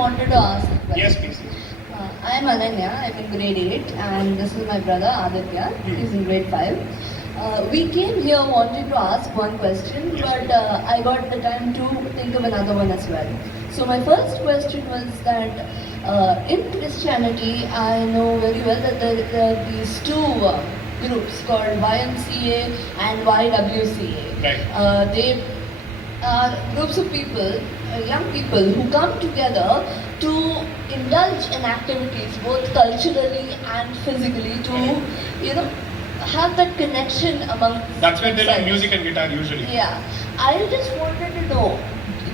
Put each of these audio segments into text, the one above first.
wanted to ask a question. Yes, please. I am Ananya, I'm in grade 8 and this is my brother Adv.J.Sai, he's in grade 5. We came here wanting to ask one question, but I got the time to think of another one as well. So my first question was that in Christianity, I know very well that there are these two groups called YMCA and YWCA. Right. They are groups of people, young people who come together to indulge in activities both culturally and physically to, have that connection among That's when they learn themselves. music and guitar usually. Yeah. I just wanted to know,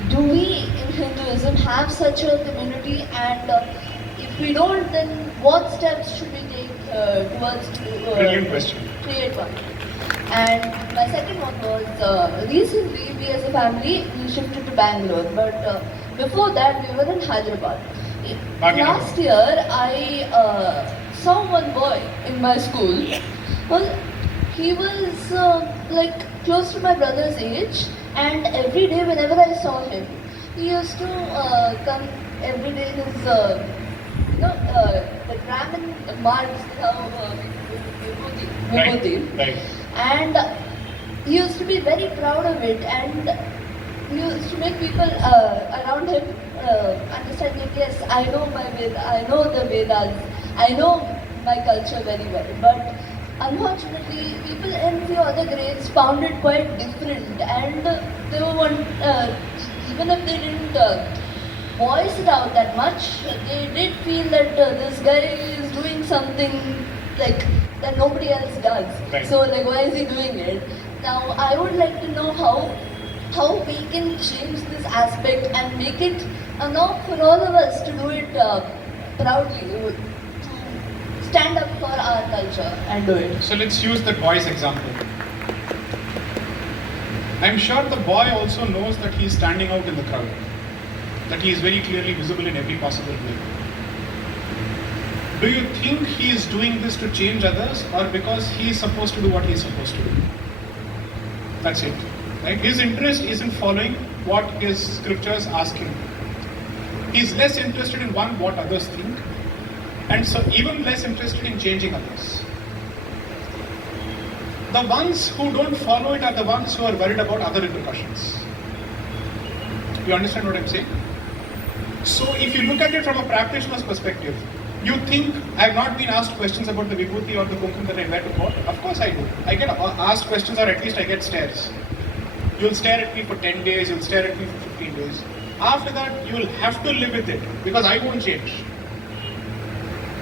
do we in Hinduism have such a community, and if we don't, then what steps should we take towards Brilliant question. create one? And my second one was, recently we as a family, we shifted to Bangalore, but before that we were in Hyderabad. Last year I saw one boy in my school. Well, he was like close to my brother's age, and every day whenever I saw him, he used to come every day in his, the Brahmin marks, vibhuti. Right. And he used to be very proud of it, and he used to make people around him understand that yes, I know my Vedas, I know the Vedas, I know my culture very well. But unfortunately, people in few other grades found it quite different, and they were even if they didn't voice it out that much, they did feel that this guy is doing something like that nobody else does. Right. So like, why is he doing it? Now, I would like to know how we can change this aspect and make it enough for all of us to do it proudly, to stand up for our culture and do it. So let's use the boy's example. I'm sure the boy also knows that he is standing out in the crowd, that he is very clearly visible in every possible way. Do you think he is doing this to change others, or because he is supposed to do what he is supposed to do? That's it. Right? His interest isn't following what his scriptures ask him. He is less interested in what others think, and so even less interested in changing others. The ones who don't follow it are the ones who are worried about other repercussions. You understand what I'm saying? So if you look at it from a practitioner's perspective, you think I have not been asked questions about the vibhuti or the kumkum that I wear to court? Of course I do. I get asked questions, or at least I get stares. You'll stare at me for 10 days, you'll stare at me for 15 days. After that, you will have to live with it, because I won't change.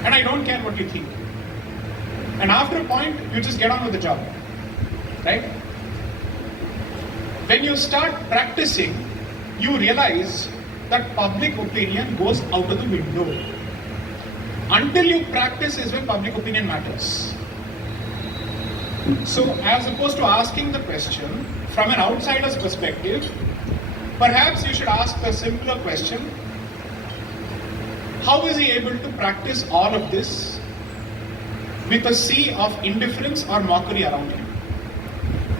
And I don't care what you think. And after a point, you just get on with the job. Right? When you start practicing, you realize that public opinion goes out of the window. Until you practice is when public opinion matters. So, as opposed to asking the question from an outsider's perspective, perhaps you should ask a simpler question. How is he able to practice all of this with a sea of indifference or mockery around him?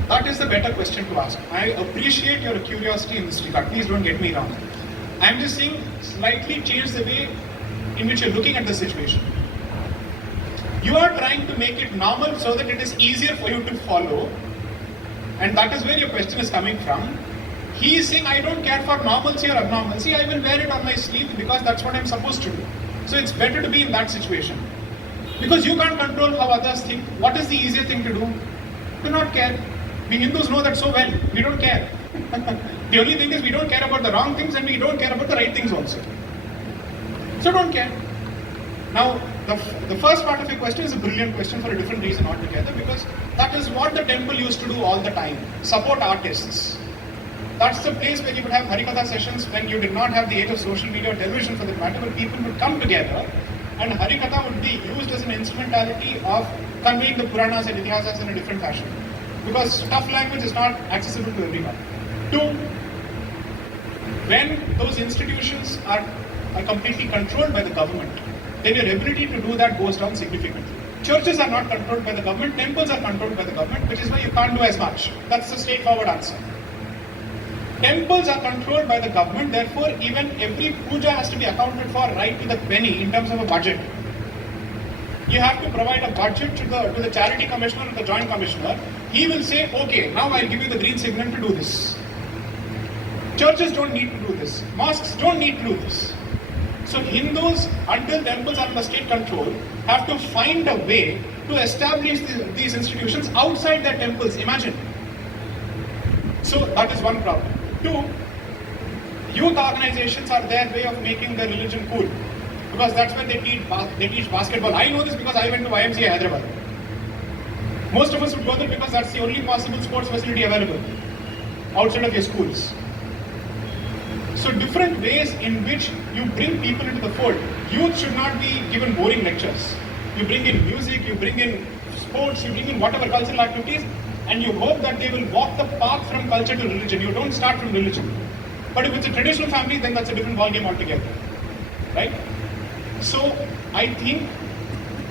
That is the better question to ask. I appreciate your curiosity in this regard. Please don't get me wrong. I'm just saying, slightly change the way in which you're looking at the situation. You are trying to make it normal so that it is easier for you to follow, and that is where your question is coming from. He is saying, I don't care for normalcy or abnormalcy, I will wear it on my sleeve because that's what I'm supposed to do. So it's better to be in that situation. Because you can't control how others think. What is the easier thing to do? Do not care. We Hindus know that so well. We don't care. The only thing is we don't care about the wrong things, and we don't care about the right things also. So don't care. Now, the first part of your question is a brilliant question for a different reason altogether, because that is what the temple used to do all the time. Support artists. That's the place where you would have Harikatha sessions when you did not have the age of social media or television for that matter, but people would come together and Harikatha would be used as an instrumentality of conveying the Puranas and Itihasas in a different fashion. Because tough language is not accessible to everyone. Two, when those institutions are completely controlled by the government, then your ability to do that goes down significantly. Churches are not controlled by the government, temples are controlled by the government, which is why you can't do as much. That's the straightforward answer. Temples are controlled by the government, therefore even every puja has to be accounted for right to the penny in terms of a budget. You have to provide a budget to the charity commissioner or the joint commissioner. He will say, okay, now I'll give you the green signal to do this. Churches don't need to do this. Mosques don't need to do this. So Hindus, until temples are under state control, have to find a way to establish these institutions outside their temples. Imagine. So that is one problem. Two, youth organizations are their way of making their religion cool. Because that's where they teach basketball. I know this because I went to YMCA Hyderabad. Most of us would go there because that's the only possible sports facility available outside of your schools. So different ways in which you bring people into the fold. Youth should not be given boring lectures. You bring in music, you bring in sports, you bring in whatever cultural activities, and you hope that they will walk the path from culture to religion. You don't start from religion. But if it's a traditional family, then that's a different ballgame altogether. Right? So I think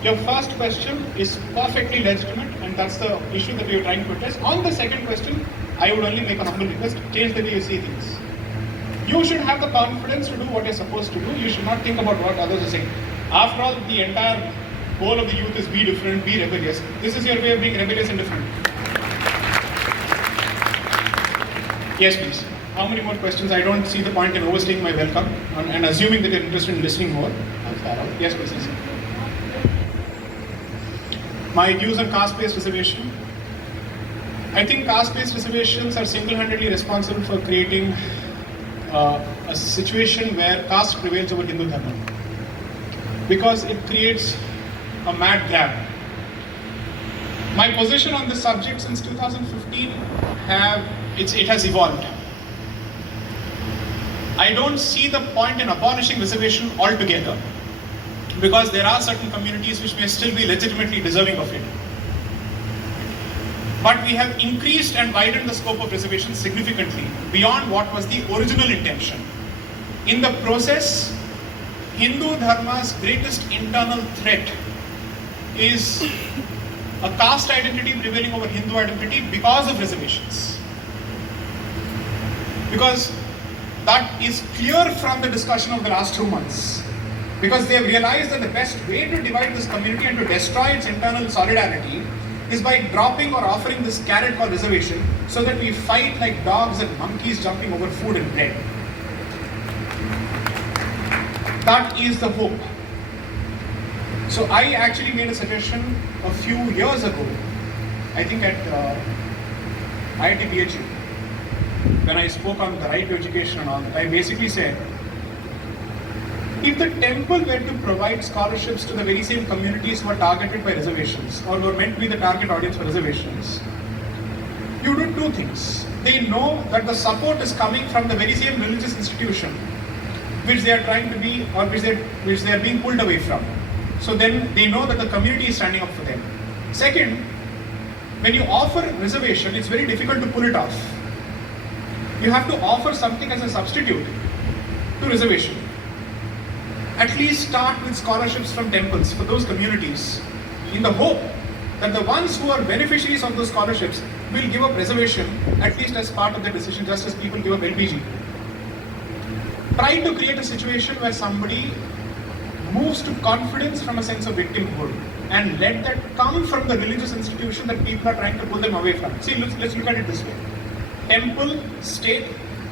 your first question is perfectly legitimate, and that's the issue that we are trying to address. On the second question, I would only make a humble request: change the way you see things. You should have the confidence to do what you're supposed to do. You should not think about what others are saying. After all, the entire goal of the youth is be different, be rebellious. This is your way of being rebellious and different. Yes, please. How many more questions? I don't see the point in overstaying my welcome and assuming that you're interested in listening more. Yes, please. My views on caste-based reservation. I think caste-based reservations are single-handedly responsible for creating a situation where caste prevails over Hindu Dharma. Because it creates a mad grab. My position on this subject since 2015 it has evolved. I don't see the point in abolishing reservation altogether, because there are certain communities which may still be legitimately deserving of it. But we have increased and widened the scope of reservations significantly beyond what was the original intention. In the process, Hindu Dharma's greatest internal threat is a caste identity prevailing over Hindu identity because of reservations. Because that is clear from the discussion of the last 2 months. Because they have realized that the best way to divide this community and to destroy its internal solidarity is by dropping or offering this carrot called reservation, so that we fight like dogs and monkeys jumping over food and bread. That is the hope. So I actually made a suggestion a few years ago, I think at Adv.J.Sai, when I spoke on the right to education and all that. I basically said, if the temple were to provide scholarships to the very same communities who are targeted by reservations, or who are meant to be the target audience for reservations, you do two things. They know that the support is coming from the very same religious institution which they are trying to be, or which they are being pulled away from. So then they know that the community is standing up for them. Second, when you offer reservation, it's very difficult to pull it off. You have to offer something as a substitute to reservation. At least start with scholarships from temples for those communities, in the hope that the ones who are beneficiaries of those scholarships will give up reservation, at least as part of their decision, just as people give up LPG. Try to create a situation where somebody moves to confidence from a sense of victimhood, and let that come from the religious institution that people are trying to pull them away from. See, let's look at it this way. Temple, state,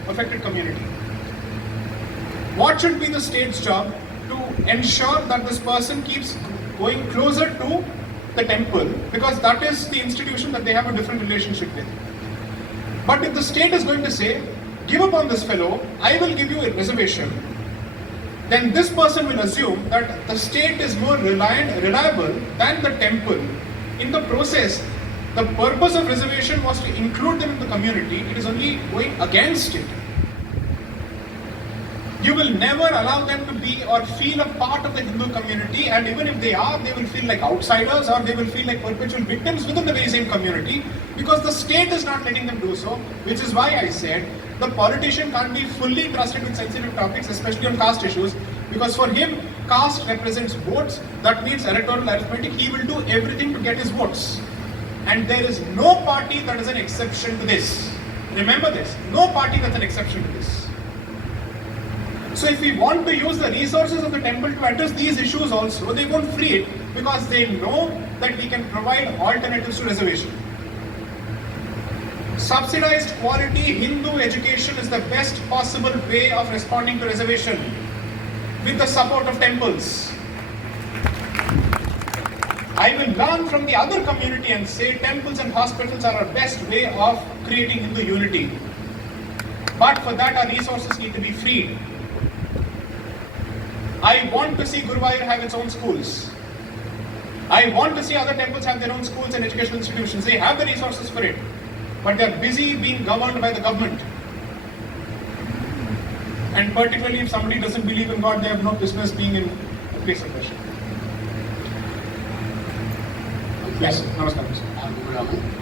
affected community. What should be the state's job? To ensure that this person keeps going closer to the temple, because that is the institution that they have a different relationship with. But if the state is going to say, give up on this fellow, I will give you a reservation, then this person will assume that the state is more reliable than the temple. In the process, the purpose of reservation was to include them in the community. It is only going against it. You will never allow them to be or feel a part of the Hindu community, and even if they are, they will feel like outsiders, or they will feel like perpetual victims within the very same community, because the state is not letting them do so, which is why I said the politician can't be fully trusted with sensitive topics, especially on caste issues, because for him, caste represents votes. That means electoral arithmetic. He will do everything to get his votes. And there is no party that is an exception to this. Remember this, no party that's an exception to this. So if we want to use the resources of the temple to address these issues also, they won't free it because they know that we can provide alternatives to reservation. Subsidized quality Hindu education is the best possible way of responding to reservation with the support of temples. I will learn from the other community and say temples and hospitals are our best way of creating Hindu unity. But for that our resources need to be freed. I want to see Guruvayur have its own schools. I want to see other temples have their own schools and educational institutions. They have the resources for it. But they are busy being governed by the government. And particularly if somebody doesn't believe in God, they have no business being in a place of worship. Yes, namaskar.